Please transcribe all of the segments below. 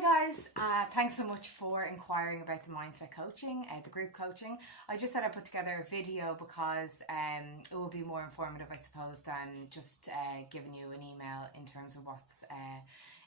guys, thanks so much for inquiring about the mindset coaching, the group coaching. I just thought I'd put together a video because it will be more informative, I suppose, than just giving you an email in terms of what's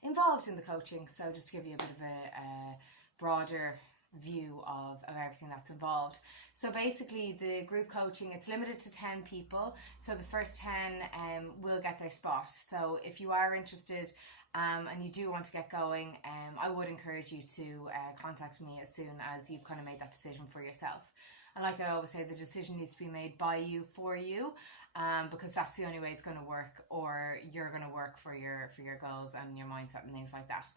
involved in the coaching. So just to give you a bit of a broader view of everything that's involved. So basically the group coaching, it's limited to 10 people. So the first 10 will get their spot. So if you are interested and you do want to get going, I would encourage you to contact me as soon as you've kind of made that decision for yourself. And like I always say, the decision needs to be made by you for you, because that's the only way it's going to work, or you're going to work for your goals and your mindset and things like that.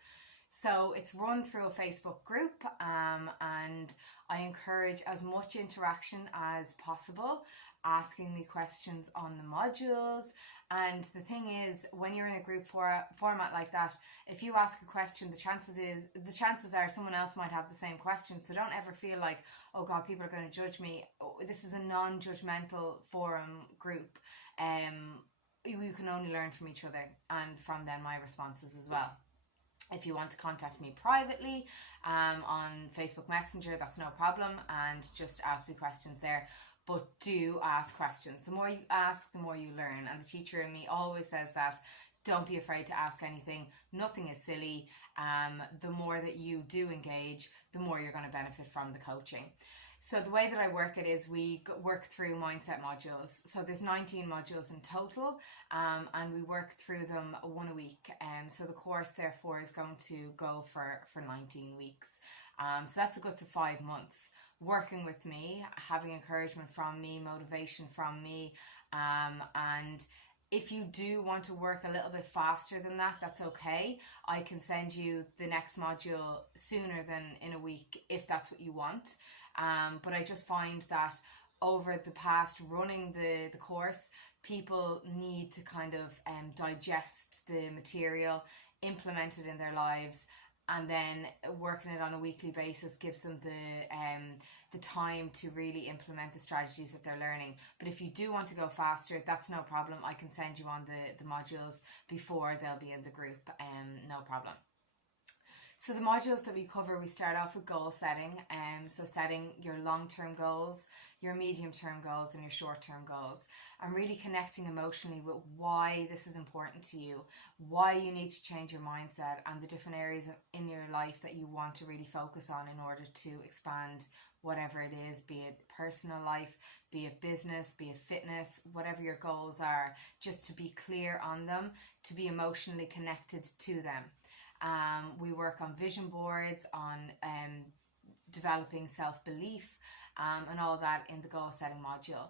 So it's run through a Facebook group, and I encourage as much interaction as possible, asking me questions on the modules. And the thing is, when you're in a group format like that, if you ask a question, the chances are someone else might have the same question. So don't ever feel like, oh God, people are going to judge me. This is a non-judgmental forum group. You can only learn from each other and from them my responses as well. If you want to contact me privately on Facebook Messenger, that's no problem, and just ask me questions there. But do ask questions. The more you ask, the more you learn. And the teacher in me always says that. Don't be afraid to ask anything. Nothing is silly. The more that you do engage, the more you're going to benefit from the coaching. So the way that I work it is we work through mindset modules. So there's 19 modules in total, and we work through them one a week. So the course therefore is going to go for 19 weeks. So that's a good to 5 months working with me, having encouragement from me, motivation from me, and if you do want to work a little bit faster than that, that's okay. I can send you the next module sooner than in a week if that's what you want. But I just find that over the past running the course, people need to kind of digest the material, implement it in their lives, and then working it on a weekly basis gives them the time to really implement the strategies that they're learning. But if you do want to go faster, that's no problem. I can send you on the modules before they'll be in the group, no problem. So the modules that we cover, we start off with goal setting. So setting your long-term goals, your medium-term goals, and your short-term goals, and really connecting emotionally with why this is important to you, why you need to change your mindset, and the different areas in your life that you want to really focus on in order to expand whatever it is, be it personal life, be it business, be it fitness, whatever your goals are, just to be clear on them, to be emotionally connected to them. We work on vision boards, on developing self-belief, and all that in the goal setting module.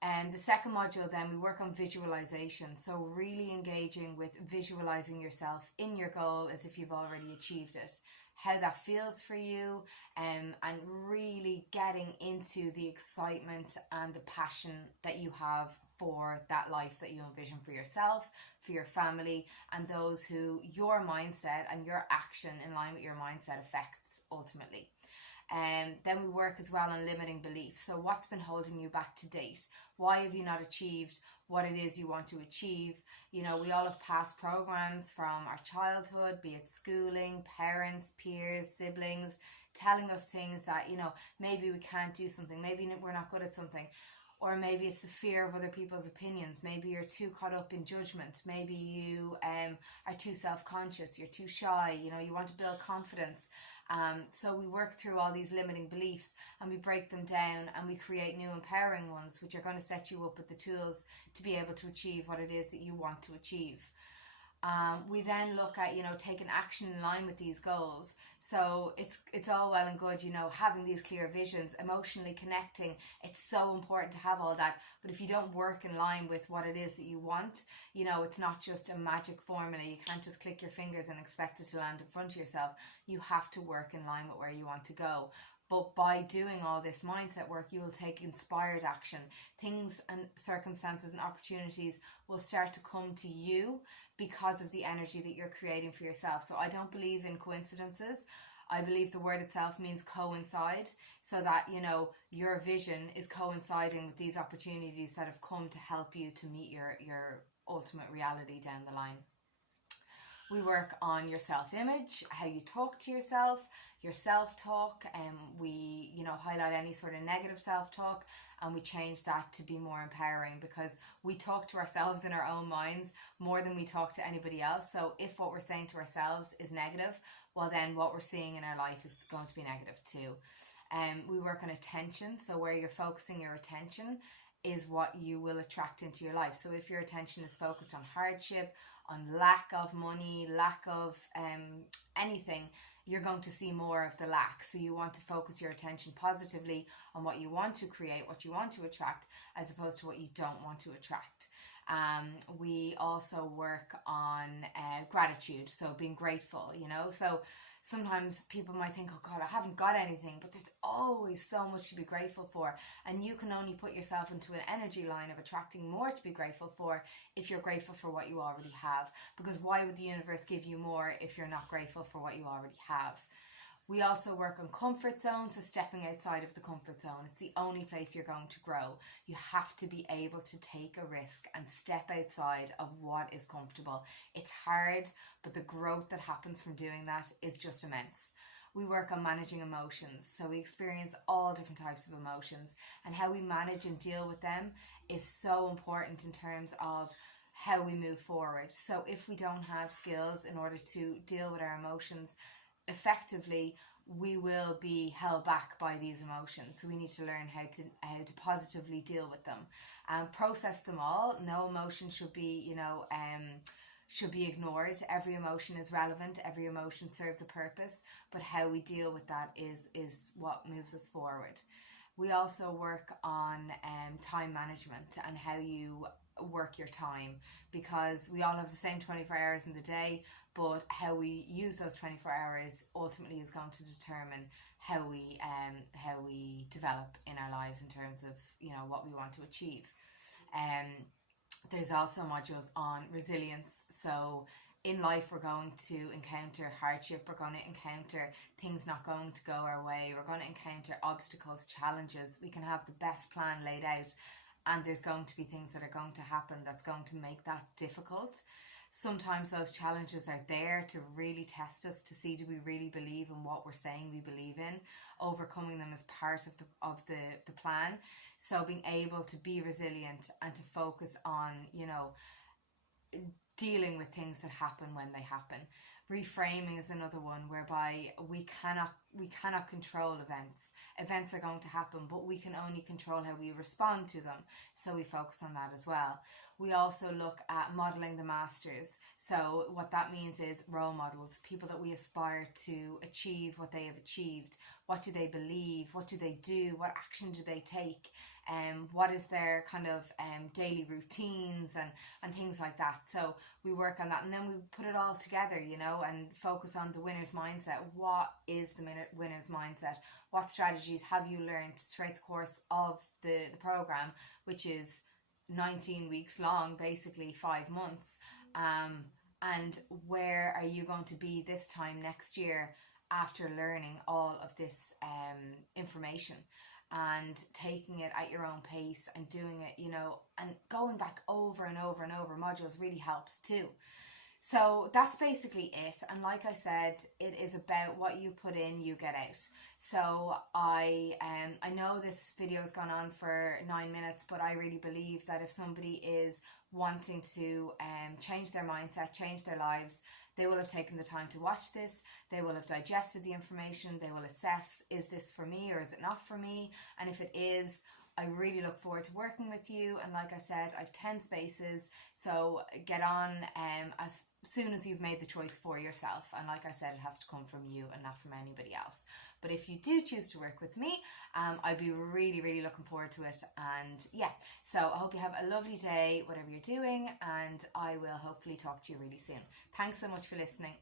And the second module, then we work on visualization. So really engaging with visualizing yourself in your goal as if you've already achieved it, how that feels for you, and really getting into the excitement and the passion that you have for that life that you envision for yourself, for your family, and those who your mindset and your action in line with your mindset affects ultimately. Then we work as well on limiting beliefs. So what's been holding you back to date? Why have you not achieved what it is you want to achieve? You know, we all have past programs from our childhood, be it schooling, parents, peers, siblings, telling us things that, you know, maybe we can't do something, maybe we're not good at something. Or maybe it's the fear of other people's opinions. Maybe you're too caught up in judgment. Maybe you are too self-conscious. You're too shy. You know, you want to build confidence. So we work through all these limiting beliefs and we break them down and we create new empowering ones, which are going to set you up with the tools to be able to achieve what it is that you want to achieve. We then look at, you know, taking action in line with these goals. So it's all well and good, you know, having these clear visions, emotionally connecting. It's so important to have all that. But if you don't work in line with what it is that you want, you know, it's not just a magic formula. You can't just click your fingers and expect it to land in front of yourself. You have to work in line with where you want to go. But by doing all this mindset work, you will take inspired action. Things and circumstances and opportunities will start to come to you because of the energy that you're creating for yourself. So I don't believe in coincidences. I believe the word itself means coincide, so that, you know, your vision is coinciding with these opportunities that have come to help you to meet your ultimate reality down the line. We work on your self-image, how you talk to yourself, your self-talk, and we, highlight any sort of negative self-talk, and we change that to be more empowering, because we talk to ourselves in our own minds more than we talk to anybody else. So if what we're saying to ourselves is negative, well then what we're seeing in our life is going to be negative too. We work on attention, so where you're focusing your attention is what you will attract into your life. So if your attention is focused on hardship, on lack of money, lack of anything, you're going to see more of the lack. So you want to focus your attention positively on what you want to create, what you want to attract, as opposed to what you don't want to attract. We also work on gratitude, so being grateful, so sometimes people might think, oh God, I haven't got anything, but there's always so much to be grateful for. And you can only put yourself into an energy line of attracting more to be grateful for if you're grateful for what you already have. Because why would the universe give you more if you're not grateful for what you already have? We also work on comfort zone, so stepping outside of the comfort zone. It's the only place you're going to grow. You have to be able to take a risk and step outside of what is comfortable. It's hard, but the growth that happens from doing that is just immense. We work on managing emotions, so we experience all different types of emotions, and how we manage and deal with them is so important in terms of how we move forward. So if we don't have skills in order to deal with our emotions effectively, we will be held back by these emotions. So we need to learn how to positively deal with them and process them all. No emotion should be ignored. Every emotion is relevant, every emotion serves a purpose, but how we deal with that is what moves us forward. We also work on time management and how you work your time, because we all have the same 24 hours in the day, but how we use those 24 hours ultimately is going to determine how we develop in our lives in terms of what we want to achieve. There's also modules on resilience. So in life we're going to encounter hardship, we're going to encounter things not going to go our way, we're going to encounter obstacles, challenges. We can have the best plan laid out, and there's going to be things that are going to happen that's going to make that difficult. Sometimes those challenges are there to really test us, to see do we really believe in what we're saying we believe in. Overcoming them is part of the plan. So being able to be resilient and to focus on dealing with things that happen when they happen. Reframing is another one, whereby we cannot control events. Events are going to happen, but we can only control how we respond to them. So we focus on that as well. We also look at modeling the masters. So what that means is role models, people that we aspire to achieve what they have achieved. What do they believe? What do they do? What action do they take? What is their kind of daily routines and things like that. So we work on that, and then we put it all together, and focus on the winner's mindset. What is the winner's mindset? What strategies have you learned throughout the course of the program, which is 19 weeks long, basically 5 months, and where are you going to be this time next year after learning all of this information, and taking it at your own pace and doing it, and going back over and over and over modules really helps too. So that's basically it. And like I said, it is about what you put in, you get out. So I know this video has gone on for 9 minutes, but I really believe that if somebody is wanting to change their mindset, change their lives, they will have taken the time to watch this. They will have digested the information. They will assess, is this for me or is it not for me? And if it is, I really look forward to working with you. And like I said, I've 10 spaces, so get on as soon as you've made the choice for yourself. And like I said, it has to come from you and not from anybody else. But if you do choose to work with me, I'd be really, really looking forward to it. And yeah, so I hope you have a lovely day, whatever you're doing, and I will hopefully talk to you really soon. Thanks so much for listening.